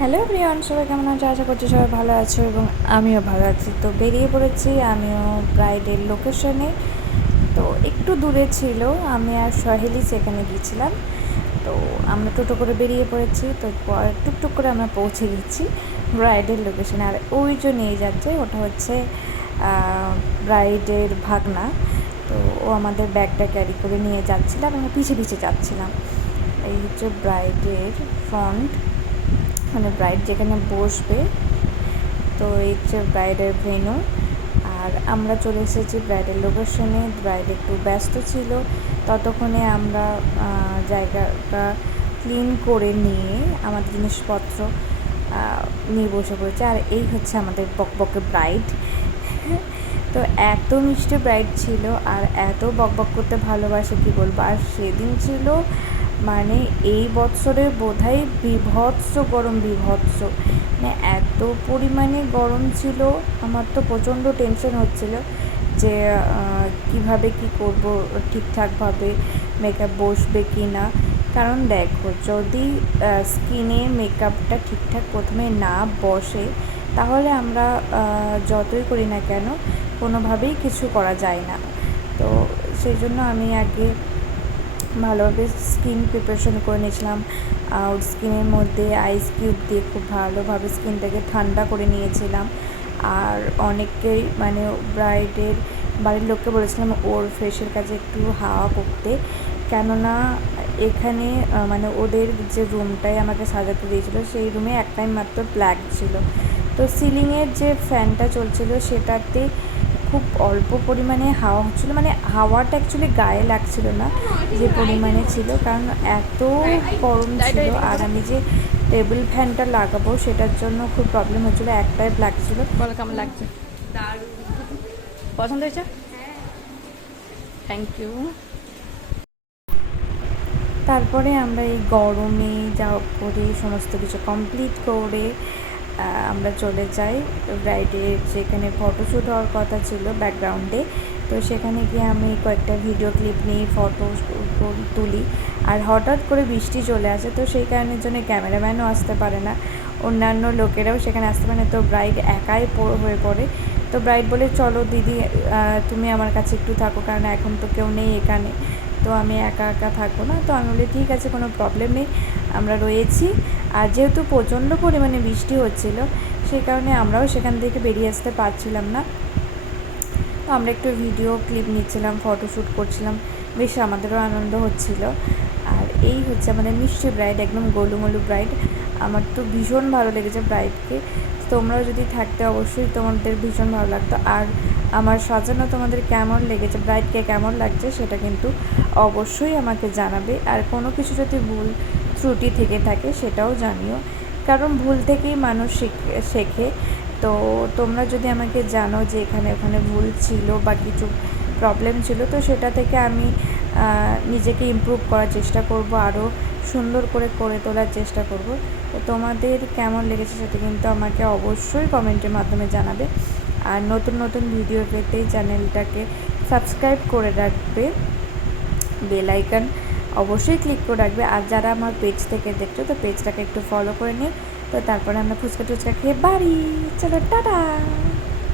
Hello everyone, সবাই কেমন আছো? আশা করছি সবাই ভালো আছো এবং আমিও ভালো আছি। তো বেরিয়ে পড়েছি আমিও ব্রাইডের লোকেশনে। তো একটু দূরে ছিল, আমি আর সহেলি সেখানে গিয়েছিলাম। তো আমরা টোটো করে বেরিয়ে পড়েছি। তো টুকটুক করে আমরা পৌঁছে গেছি ব্রাইডের লোকেশনে। আর ওই যে নিয়ে যাচ্ছে, ওটা হচ্ছে ব্রাইডের ভাগনা। তো ও আমাদের ব্যাগটা ক্যারি করে নিয়ে যাচ্ছিলাম, আমরা পিছে পিছে যাচ্ছিলাম। এই হচ্ছে ব্রাইডের ফ্রন্ট, মানে ব্রাইড যেখানে বসবে। তো এই হচ্ছে ব্রাইডের ভেন্যু। আর আমরা চলে এসেছি ব্রাইডের লোকেশনে। ব্রাইড একটু ব্যস্ত ছিল, ততক্ষণে আমরা জায়গাটা ক্লিন করে নিয়ে আমাদের জিনিসপত্র নিয়ে বসে পড়েছি। আর এই হচ্ছে আমাদের বকবকে ব্রাইড। তো এত মিষ্টি ব্রাইড ছিল আর এত বকবক করতে ভালোবাসে কি বলবো। আর সেদিন ছিল মানে এই বছরের বোধহয় বিভৎস গরম, বিভৎস মানে এত পরিমাণে গরম ছিল। আমার তো প্রচণ্ড টেনশন হচ্ছিল যে কিভাবে কি করব, ঠিকঠাকভাবে মেকআপ বসবে কি না। কারণ দেখো, যদি স্কিনে মেকআপটা ঠিকঠাক প্রথমে না বসে, তাহলে আমরা যতই করি না কেন কোনোভাবেই কিছু করা যায় না। তো সেই জন্য আমি আগে ভালোভাবে স্কিন প্রিপারেশন করে নিয়েছিলাম। স্কিনের মধ্যে আইস কিউব দিয়ে খুব ভালোভাবে স্কিনটাকে ঠান্ডা করে নিয়েছিলাম। আর অনেককেই মানে ব্রাইডের বাড়ির লোককে বলেছিলাম ওর ফেসের কাছে একটু হাওয়া করতে, কেননা এখানে মানে ওদের যে রুমটাই আমাকে সাজাতে দিয়েছিলো সেই রুমে একটাই মাত্র প্লাগ ছিল। তো সিলিংয়ের যে ফ্যানটা চলছিল সেটাতে খুব অল্প পরিমাণে হাওয়া হচ্ছিলো, মানে হাওয়াটা অ্যাকচুয়ালি গায়ে লাগছিল না যে পরিমাণে ছিল, কারণ এত গরম ছিল। আর আমি যে টেবিল ফ্যানটা লাগাবো সেটার জন্য খুব প্রবলেম হচ্ছিলো, একটাই প্লাগ ছিল। বলো কেমন লাগছে? পছন্দ হয়েছে? Thank you. তারপরে আমরা এই গরমে যা করে সমস্ত কিছু কমপ্লিট করে আমরা চলে যাই ব্রাইডের যেখানে ফটোশ্যুট হওয়ার কথা ছিল ব্যাকগ্রাউন্ডে। তো সেখানে গিয়ে আমি কয়েকটা ভিডিও ক্লিপ নিয়ে ফটো তুলি। আর হঠাৎ করে বৃষ্টি চলে আসে, তো সেই কারণের জন্য ক্যামেরাম্যানও আসতে পারে না, অন্যান্য লোকেরাও সেখানে আসতে পারে না। তো ব্রাইড একাই হয়ে পড়ে। তো ব্রাইড বলে, চলো দিদি তুমি আমার কাছে একটু থাকো, কারণ এখন তো কেউ নেই এখানে, তো আমি একা একা থাকবো না। তো আমি বলি ঠিক আছে, কোনো প্রবলেম নেই, আমরা রয়েছি। আর যেহেতু প্রচণ্ড পরিমাণে বৃষ্টি হচ্ছিল, সেই কারণে আমরাও সেখান থেকে বেরিয়ে আসতে পারছিলাম না। তো আমরা একটু ভিডিও ক্লিপ নিচ্ছিলাম, ফটোশ্যুট করছিলাম, বেশ আমাদেরও আনন্দ হচ্ছিল। আর এই হচ্ছে আমাদের মিষ্টি ব্রাইড, একদম গোলুমলু ব্রাইড। আমার তো ভীষণ ভালো লেগেছে ব্রাইডকে। তোমরাও যদি থাকতে অবশ্যই তোমাদের ভীষণ ভালো লাগতো। আর আমার সাজানো তোমাদের কেমন লেগেছে, ব্রাইডকে কেমন লাগছে সেটা কিন্তু অবশ্যই আমাকে জানাবে। আর কোনো কিছু যদি ভুল ত্রুটি থেকে থাকে সেটাও জানিও, কারণ ভুল থেকেই মানুষ শেখে। তো তোমরা যদি আমাকে জানো যে এখানে ওখানে ভুল ছিল বা কিছু প্রবলেম ছিল, তো সেটা থেকে আমি নিজেকে ইমপ্রুভ করার চেষ্টা করব, আরও সুন্দর করে তোলার চেষ্টা করব। তো তোমাদের কেমন লেগেছে সেটা কিন্তু আমাকে অবশ্যই কমেন্টের মাধ্যমে জানাবে। আর নতুন নতুন ভিডিও পেতে চ্যানেলটাকে সাবস্ক্রাইব করে রাখবে, বেল আইকন অবশ্যই ক্লিক করে রাখবে। আর যারা আমার পেজ থেকে দেখছো, তো পেজটাকে একটু ফলো করে নিও। তো তারপরে আমরা ফুচকা টুচকা খেয়ে বাড়ি চলো, টাটা।